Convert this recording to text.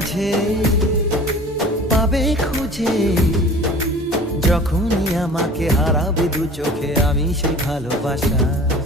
মাঝে পাবে খুঁজে, যখনই আমাকে হারাবে দু চোখে আমি সেই ভালোবাসা।